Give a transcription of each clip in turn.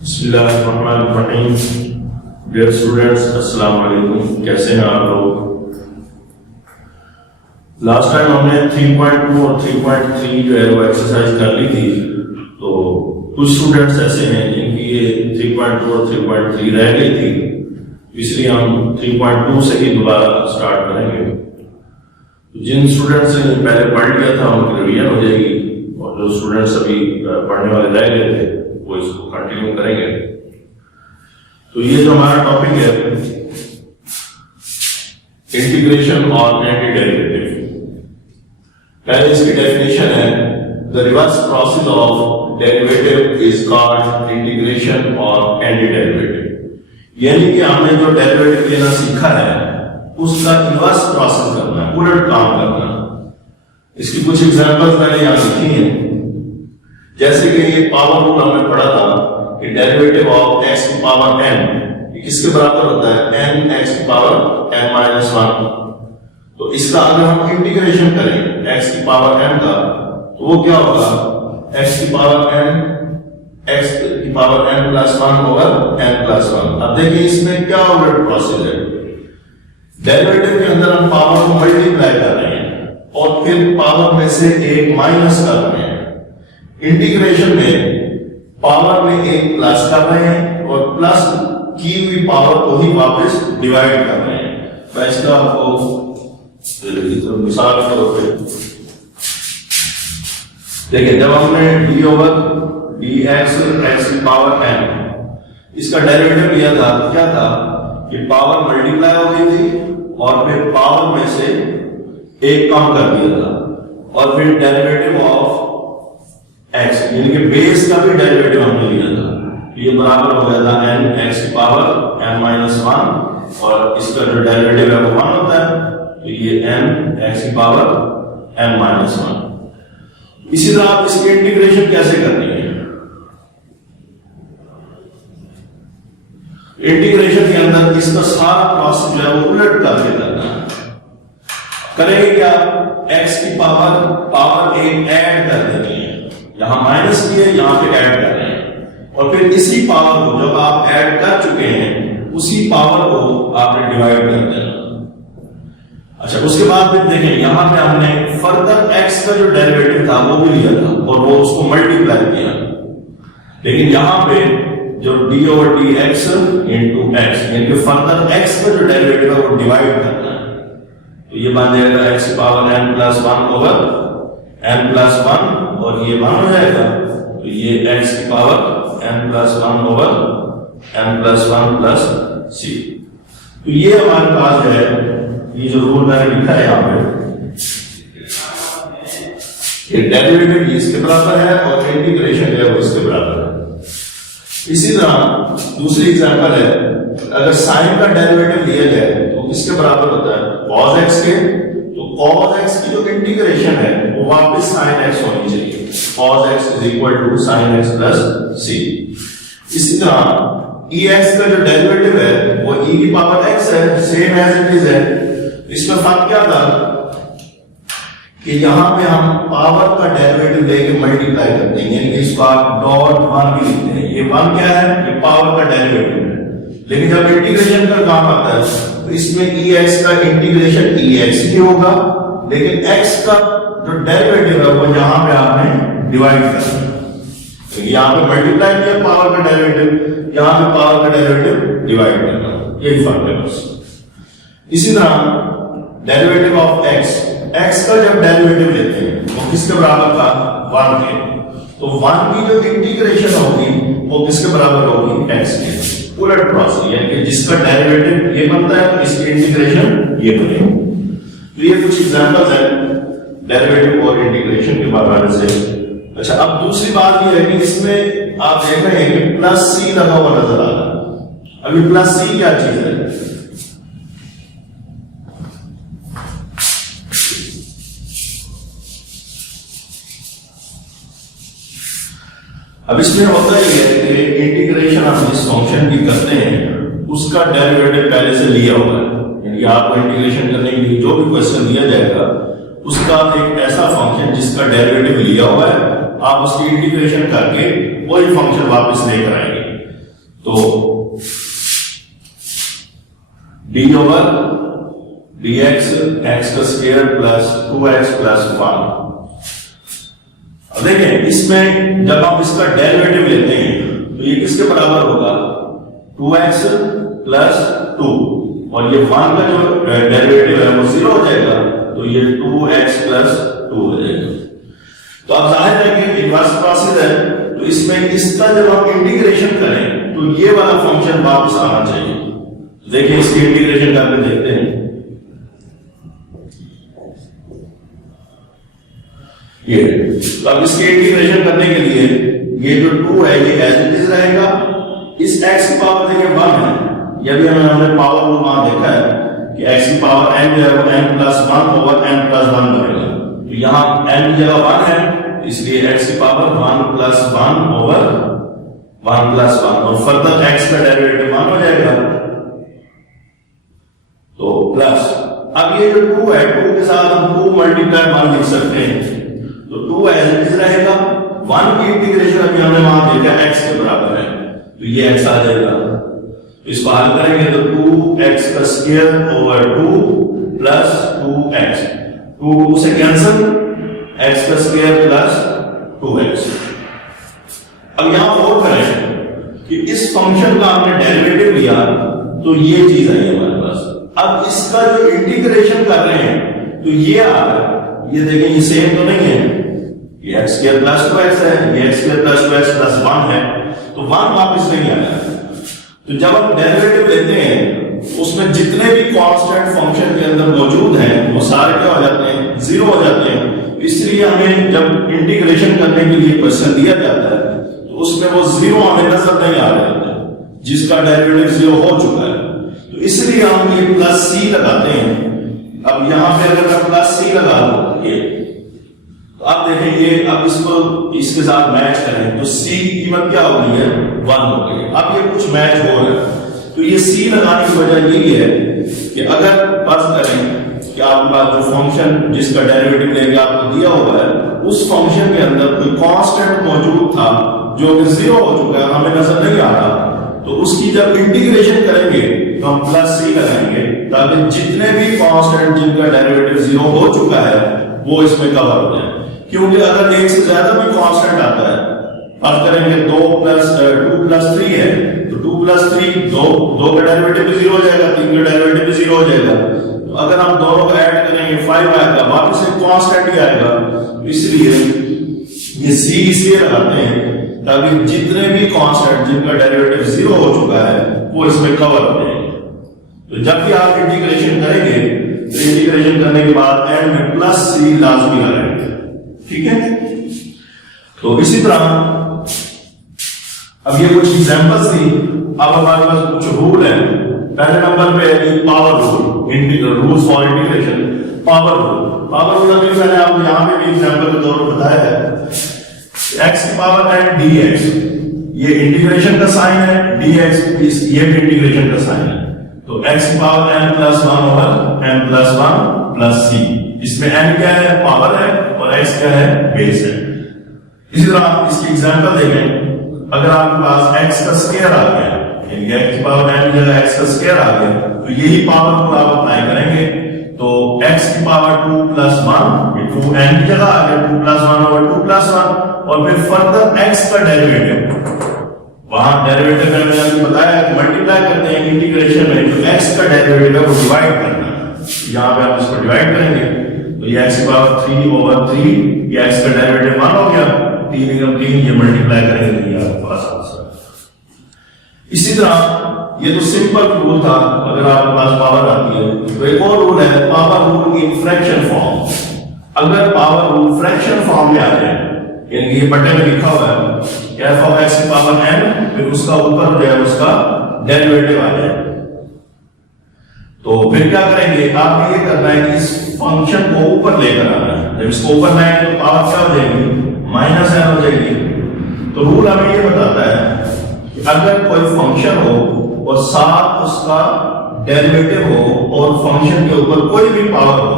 बिस्मिल्लाहिर्रहमानिर्रहीम। Dear students, अस्सलाम वालेकुम। कैसे हैं आप लोग? लास्ट टाइम हमने 3.2 और 3.3 जो है वो एक्सरसाइज कर ली थी। तो कुछ स्टूडेंट्स ऐसे हैं जिनकी ये 3.2 और 3.3 रह गई थी, इसलिए हम 3.2 से ही दोबारा स्टार्ट करेंगे। तो जिन स्टूडेंट्स ने पहले पढ़ लिया था उनकी रिवीजन हो जाएगी, और जो स्टूडेंट्स अभी पढ़ने वाले रह गए थे वो इसको कंटिन्यू करेंगे। तो ये जो हमारा टॉपिक है इंटीग्रेशन और एंटी डेरिवेटिव। पहले इसकी डेफिनेशन है, the reverse process of derivative is called integration और एंटी डेरिवेटिव। यानी कि हमने जो डेरिवेटिव लेना सीखा है उसका रिवर्स प्रोसेस करना है, उलट काम करना। इसकी कुछ एग्जांपल्स मैंने यहां लिखी हैं। जैसे कि ये पावर रूल हमने पढ़ा था कि डेरिवेटिव ऑफ x की पावर n किसके बराबर होता है, n x की पावर n माइनस 1। तो इसका अगर हम इंटीग्रेशन करें x की पावर n का, तो वो क्या होगा, x की power n plus 1 over n plus 1। अब देखिए इसमें क्या उलट प्रोसेस है। डेरिवेटिव के अंदर हम पावर को मल्टीप्लाई कर रहे हैं और फिर पावर में से एक माइनस कर रहे हैं। इंटीग्रेशन में पावर में एक प्लस कर रहे हैं और प्लस की हुई पावर को ही वापस डिवाइड कर रहे हैं। मैं इसका आपको मिसाल के तौर पे देखिए, जब हमने डी ओवर डी एक्स की पावर n इसका डेरिवेटिव लिया था तो क्या था कि पावर मल्टीप्लाई हो गई थी और फिर पावर में से एक कम कर दिया था, और फिर डेरिवेटिव ऑफ x यानी कि बेस का भी डेरिवेटिव हमने लिया था। ये बराबर हो गया था n x की पावर n माइनस 1, और इसका जो डेरिवेटिव है वो 1 होता है, तो ये n x की पावर n माइनस 1। इसी तरह आप इसकी इंटीग्रेशन कैसे करनी है? इंटीग्रेशन के अंदर इसका सारा प्रोसेस जो है वो उलट करके करना है। करेंगे क्या, x की पावर एक ऐड कर देनी है, यहां माइनस की है यहां पे ऐड कर रहे हैं, और फिर इसी पावर को जब आप ऐड कर चुके हैं उसी पावर को आपने डिवाइड कर देना। अच्छा, उसके बाद फिर देखें यहां पे हमने फर्दर x का जो डेरिवेटिव था वो भी लिया था और वो उसको मल्टीप्लाई किया, लेकिन यहां पे जो d over D x into x यानी कि फर्दर x का जो डेरिवेटिव है वो डिवाइड करना है। तो ये बन जाएगा x की power n plus 1 over n plus 1, और ये 1 हो जाएगा, तो ये x की power n plus 1 over n plus 1 plus c। तो ये हमारे पास जो है, ये जो रूल मैंने लिखा है यहाँ पे, ये डेरिवेटिव इसके बराबर है और इंटीग्रेशन जो है वो इसके बराबर है। इसी तरह दूसरी एग्जांपल है, अगर साइन का डेरिवेटिव लिया जाए तो किसके बराबर होता है, cos x के। तो cos x की जो इंटीग्रेशन है वो वापस sin x होनी चाहिए, cos x is equal to sin x plus c। इसी तरह ex का जो डेरिवेटिव है वो e की पावर x है, सेम एज इट इज है। इसमें फर्क क्या था कि यहां पे हम पावर का डेरिवेटिव लेके मल्टीप्लाई करते हैं, यानी कि इसको आप डॉट 1 भी लिखते हैं। ये 1 क्या है, ये पावर का डेरिवेटिव है। लेकिन जब इंटीग्रेशन का काम आता है तो इसमें ex का इंटीग्रेशन ex ही होगा, लेकिन x का जो डेरिवेटिव है वो यहां पे आपने डिवाइड करना है। तो यहां पे मल्टीप्लाई किया पावर का डेरिवेटिव, यहां पे पावर का डेरिवेटिव डिवाइड करना, यही फर्क है बस। इसी तरह डेरिवेटिव ऑफ x का जब डेरिवेटिव लेते हैं वो किसके बराबर था, 1 के। तो 1 की जो इंटीग्रेशन होगी वो किसके बराबर होगी, x के। उलट प्रोसेस, यानी कि जिसका डेरिवेटिव ये बनता है तो इसकी इंटीग्रेशन ये बनेगी। तो ये कुछ एग्जांपल्स हैं डेरिवेटिव और इंटीग्रेशन के बारे से। अच्छा, अब दूसरी बात ये है कि इसमें आप देख रहे हैं कि प्लस c लगा हुआ नजर आ रहा है। अभी प्लस c क्या चीज है, अब इसमें होता ही है कि इंटीग्रेशन हम जिस फंक्शन की करते हैं उसका डेरिवेटिव पहले से लिया हुआ है, यानी आपको इंटीग्रेशन करने के लिए जो भी क्वेश्चन दिया जाएगा उसका एक ऐसा फंक्शन जिसका डेरिवेटिव लिया हुआ है, आप उसकी इंटीग्रेशन करके वही फंक्शन वापस लेकर आएंगे। तो d ओवर dx x का स्क्वायर प्लस 2x प्लस 1। अब देखें इसमें जब आप इसका डेरिवेटिव लेते हैं तो ये किसके बराबर होगा 2x प्लस 2 और ये 1 का जो डेरिवेटिव है वो 0 हो जाएगा तो ये 2x प्लस 2 हो जाएगा। तो अब जाहिर है कि इनवर्स प्रोसेस है तो इसमें इसका जब हम इंटीग्रेशन करें तो ये वाला फंक्शन वापस आना चाहिए। तो देखिए इसकी इंटीग्रेशन करके देखते हैं। ये तो अब इसके इंटीग्रेशन करने के लिए ये जो 2 है ये एज इट इज रहेगा। इस x की पावर देखिए 1 है, यदि हमने पावर रूल वहां देखा है कि x की पावर n जो है वो n plus 1 over n plus 1 बनेगा। तो यहां n की जगह 1 है इसलिए x की पावर 1 प्लस 1 ओवर 1 प्लस 1 और फर्दर x का डेरिवेटिव 1 हो जाएगा तो प्लस। अब ये जो 2 है 2 के साथ हम 2 मल्टीप्लाई 1 लिख सकते हैं तो 2 एज इट इज रहेगा। 1 की इंटीग्रेशन अभी हमने वहां देखा x के बराबर है तो ये x आ जाएगा। तो इसको हल करेंगे तो 2x का स्क्वायर ओवर 2 प्लस 2x 2 से कैंसिल x का स्क्वायर प्लस 2x। अब यहां और करें कि इस फंक्शन का हमने डेरिवेटिव लिया तो ये चीज आई हमारे पास। अब इसका जो इंटीग्रेशन कर रहे हैं तो ये आ रहा है, ये देखें ये सेम तो नहीं है, ये x स्क्वायर प्लस 2x है, ये x square plus 2x plus 1 है तो 1 वापस नहीं आया। तो जब हम डेरिवेटिव लेते हैं उसमें जितने भी कांस्टेंट फंक्शन के अंदर मौजूद हैं वो सारे क्या हो जाते हैं 0 हो जाते हैं। इसलिए हमें जब इंटीग्रेशन करने के लिए क्वेश्चन दिया जाता है तो उसमें वो 0 हमें नजर नहीं आ रहे होते जिसका डेरिवेटिव 0 हो चुका है। तो इसलिए हम ये प्लस c लगाते हैं। अब यहां पे अगर मैं प्लस c लगा दूं ये तो आप देखें ये अब इसको इसके साथ मैच करें तो c की कीमत क्या हो गई है 1 हो गई। अब ये कुछ मैच हो रहा है तो ये c लगाने की वजह यही है कि अगर फर्ज करें कि आपके पास जो फंक्शन जिसका डेरिवेटिव लेके आपको दिया हुआ है उस फंक्शन के अंदर कोई कांस्टेंट मौजूद था जो कि 0 हो चुका है हमें नजर नहीं आ रहा तो उसकी जब इंटीग्रेशन करेंगे तो हम प्लस c लगाएंगे ताकि जितने भी कांस्टेंट जिनका डेरिवेटिव 0 हो चुका है वो इसमें कवर हो जाए। क्योंकि अगर एक से ज्यादा भी कांस्टेंट आता है फर्ज करेंगे 2 प्लस 3 है तो 2 प्लस 3 2 का डेरिवेटिव भी 0 हो जाएगा, 3 का डेरिवेटिव भी 0 हो जाएगा। तो अगर हम दोनों को ऐड करेंगे 5 आएगा वापस एक कांस्टेंट ही आएगा। इसलिए ये c इसलिए लगाते हैं ताकि जितने भी कांस्टेंट जिनका डेरिवेटिव 0 हो चुका है वो इसमें कवर हो जाएंगे। तो जब भी आप इंटीग्रेशन करेंगे तो इंटीग्रेशन करने के बाद एंड में प्लस c लाजमी लगाएंगे, ठीक है। तो इसी तरह अब ये कुछ एग्जांपल्स थी। अब हमारे पास कुछ रूल है। पहले नंबर पे है power rule, integral rules for integration. Power rule अभी मैंने आपको यहां पे भी एग्जांपल के तौर पर बताया है। x की पावर n dx ये इंटीग्रेशन का साइन है, dx ये भी इंटीग्रेशन का साइन है। तो x की power n plus 1 over n plus 1 plus c। इसमें n क्या है पावर है और x क्या है बेस है। इसी तरह इसकी एग्जांपल देखें। अगर आपके पास x का स्क्वायर आ गया यानी x की पावर n की जगह x का स्क्वायर आ गया तो यही पावर को आप अप्लाई करेंगे तो x की पावर 2 प्लस 1 ये 2n की जगह आ गया 2 प्लस 1 ओवर 2 प्लस 1 और फिर फर्दर x का डेरिवेटिव वहां डेरिवेटिव में मैंने आपको बताया कि मल्टीप्लाई करते हैं इंटीग्रेशन में तो x का डेरिवेटिव को डिवाइड करना है। यहां पे आप इसको डिवाइड करेंगे तो ये x की पावर 3 ओवर 3 ये x का डेरिवेटिव 1 हो गया 3 एकम 3 ये मल्टीप्लाई करेंगे तो ये आपके पास आंसर। इसी तरह ये तो सिंपल रूल था। अगर आपके पास पावर आती है तो एक और रूल है power rule in fraction form. अगर पावर रूल फ्रैक्शन फॉर्म में आ जाए यानी ये बटन में लिखा हुआ है f ऑफ x की पावर n फिर उसका ऊपर जो है उसका डेरिवेटिव आ जाए तो फिर क्या करेंगे आपने ये करना है कि इस फंक्शन को ऊपर लेकर आना है। जब इसको ऊपर लाएंगे तो पावर क्या हो जाएगी माइनस n हो जाएगी। तो रूल हमें ये बताता है कि अगर कोई फंक्शन हो और साथ उसका डेरिवेटिव हो और फंक्शन के ऊपर कोई भी पावर हो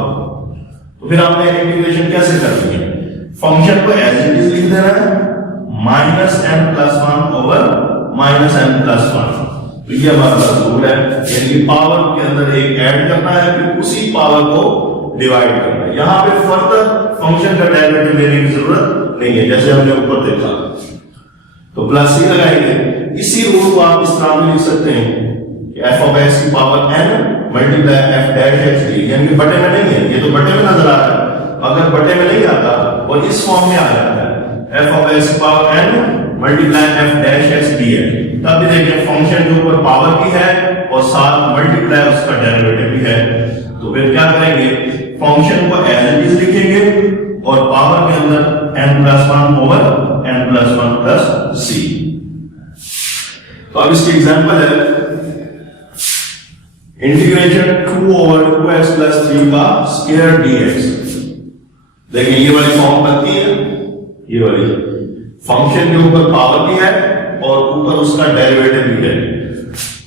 तो फिर हमने इंटीग्रेशन कैसे करनी है। फंक्शन को एज इट इज लिख देना है minus n plus 1 over minus n plus plus 1। तो ये हमारा पास रूल है, यानी पावर के अंदर एक ऐड करना है, फिर उसी पावर को डिवाइड करना है। यहाँ पे फर्दर फंक्शन का डेरिवेटिव लेने की जरूरत नहीं है, जैसे हमने ऊपर देखा। तो प्लस ही लगाएंगे। इसी रूल को आप इस तरह में लिख सकते हैं कि f ऑफ x की power n multiply f dash x D, यानी कि बटे में नहीं है, ये तो बटे में नजर आ रहा है। अगर बटे में नहीं आता और इस फॉर्म में आ जाता है f ऑफ x की power n multiply f dash x D है, तब भी देखिए फंक्शन के ऊपर पावर भी है और साथ मल्टीप्लाई उसका डेरिवेटिव भी है। तो फिर क्या करेंगे, फंक्शन को एज इट इज लिखेंगे और पावर के अंदर n+1 over n+1 plus c। तो अब इसकी एग्जांपल है इंटीग्रेशन 2 ओवर 2x प्लस 3 का स्क्वायर dx। देखिए ये वाली फॉर्म बनती है, ये वाली फंक्शन के ऊपर पावर भी है और ऊपर उसका डेरिवेटिव भी है,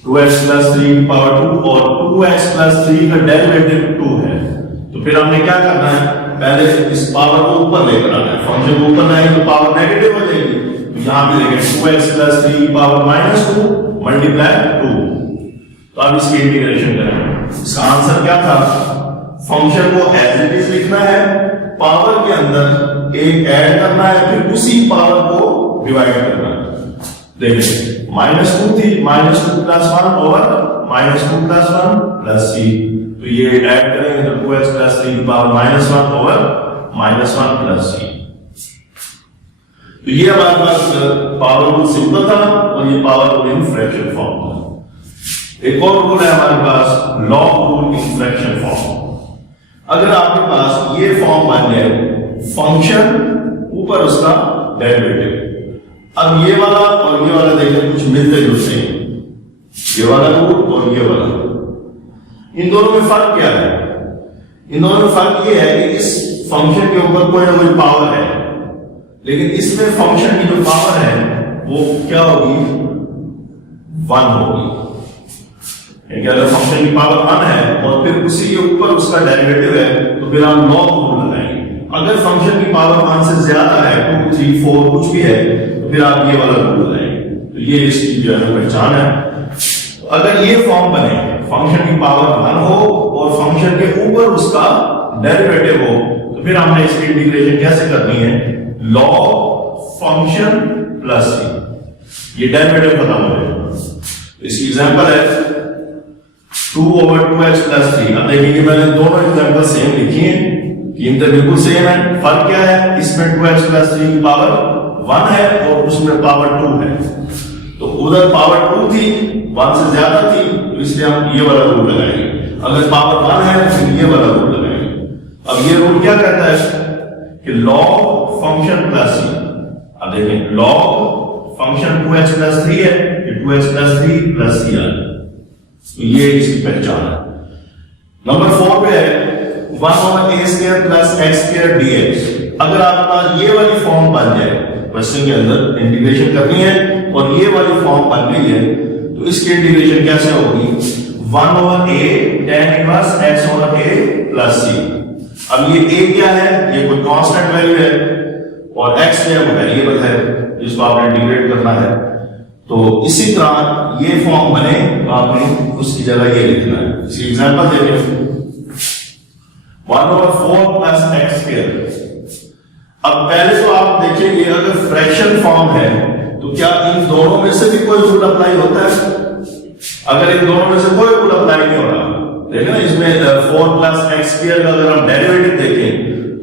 2x प्लस 3 की पावर 2 और 2x प्लस 3 का डेरिवेटिव 2 है। तो फिर हमने क्या करना है, पहले इस पावर को ऊपर लेकर आना है। फंक्शन को ऊपर लाएंगे तो पावर नेगेटिव हो जाएगी। तो यहां पे देखिए 2x प्लस 3 की पावर -2 मल्टीप्लाई 2। तो अब इसकी इंटीग्रेशन करेंगे। इसका आंसर क्या था, फंक्शन को एज इट इज लिखना है, पावर के अंदर एक ऐड करना है, फिर उसी पावर को डिवाइड करना है। देखिए -2 थी, -2 plus 1 over -2 plus 1 plus c। तो ये ऐड करेंगे तो 2x प्लस 3 की पावर -1 ओवर -1 प्लस c। तो ये हमारे पास पावर रूल सिंपल था और ये power rule in fraction form था। एक और रूल है हमारे पास, log rule in fraction form. अगर आपके पास ये फॉर्म बन जाए, फंक्शन ऊपर उसका डेरिवेटिव, अब ये वाला और ये वाला देखिए कुछ मिलते जुलते हैं, ये वाला रूल और ये वाला। इन दोनों में फर्क क्या है, इन दोनों में फर्क ये है कि इस फंक्शन के ऊपर कोई ना कोई पावर है, लेकिन इसमें फंक्शन की जो पावर है वो क्या होगी, 1 होगी। अगर फंक्शन की पावर 1 है और फिर उसी के ऊपर उसका डेरिवेटिव है तो फिर हम लॉग रूल लगाएंगे। अगर फंक्शन की पावर 1 से ज्यादा है, 2, 3, 4 कुछ भी है, तो फिर आप ये वाला रूल लगाएंगे। तो ये इसकी जो है पहचान है। तो अगर ये फॉर्म बने, फंक्शन की पावर 1 हो और फंक्शन के ऊपर उसका डेरिवेटिव हो, तो फिर हमने इसकी इंटीग्रेशन कैसे करनी है, लॉग फंक्शन प्लस c, ये डेरिवेटिव खत्म हो जाएगा। इसकी एग्जांपल है 2 ओवर 2x प्लस 3। अब देखिए मैंने दोनों एग्जांपल सेम लिखी हैं, कीमतें बिल्कुल सेम है। फर्क क्या है, इसमें 2x प्लस 3 की पावर 1 है और उसमें पावर 2 है। तो उधर पावर 2 थी, 1 से ज्यादा थी, तो इसलिए हम ये वाला रूल लगाएंगे। अगर पावर 1 है तो ये वाला रूल लगाएंगे। अब ये रूल क्या कहता है कि लॉग फंक्शन प्लस c। अब देखिए लॉग फंक्शन 2x प्लस 3 है, ये 2x प्लस 3 प्लस c आ, तो ये इसकी पहचान है। नंबर 4 पे है 1 over a square plus x square dx। अगर आपके पास ये वाली फॉर्म बन जाए, क्वेश्चन के अंदर इंटीग्रेशन करनी है और ये वाली फॉर्म बन गई है, तो इसकी इंटीग्रेशन कैसे होगी, 1 over a tan inverse x over a plus c। अब ये a क्या है, ये कोई कांस्टेंट वैल्यू है और x जो है वो वेरिएबल है जिसको आपने इंटीग्रेट करना है। तो इसी तरह ये फॉर्म बने तो आपने उसकी जगह ये लिखना है। इसकी एग्जांपल देखिए 1 ओवर 4 प्लस x स्क्वायर। अब पहले तो आप देखिए ये अगर फ्रैक्शन फॉर्म है तो क्या इन दोनों में से भी कोई रूल अप्लाई होता है, अगर इन दोनों में से कोई रूल अप्लाई नहीं हो रहा, देखिए ना इसमें 4 प्लस x स्क्वायर का अगर हम डेरिवेटिव देखें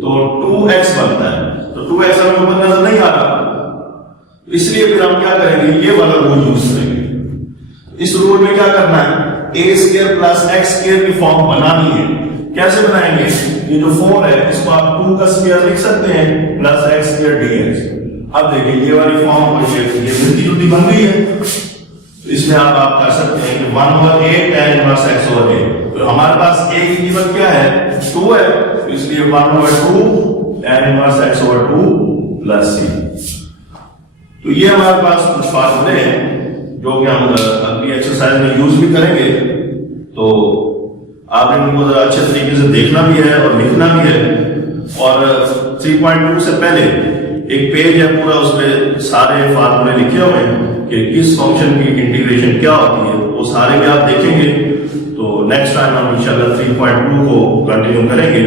तो 2x बनता है, तो 2x हमें ऊपर नजर नहीं आ रहा, इसलिए फिर हम क्या करेंगे, ये वाला रूल यूज करेंगे। इस रूल में क्या करना है, a square plus x square की फॉर्म बनानी है। कैसे बनाएंगे, ये जो 4 है इसको आप 2 का स्क्वायर लिख सकते हैं प्लस x स्क्वायर dx। अब देखिए ये वाली फॉर्म ये मिलती जुलती बन गई है, तो इसमें आप कर सकते हैं कि 1 over a tan inverse x over a। तो हमारे पास a की कीमत क्या है, 2 है, तो इसलिए 1 over 2 tan inverse x over 2 plus c। तो ये हमारे पास कुछ फार्मूले हैं जो कि हम अगली एक्सरसाइज में यूज भी करेंगे। तो आपने इनको जरा अच्छे तरीके से देखना भी है और लिखना भी है। और 3.2 से पहले एक पेज है पूरा, उसमें सारे फार्मूले लिखे हुए हैं कि किस फंक्शन की इंटीग्रेशन क्या होती है, वो सारे भी आप देखेंगे। तो नेक्स्ट टाइम हम इंशाल्लाह 3.2 को कंटिन्यू करेंगे।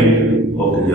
ओके।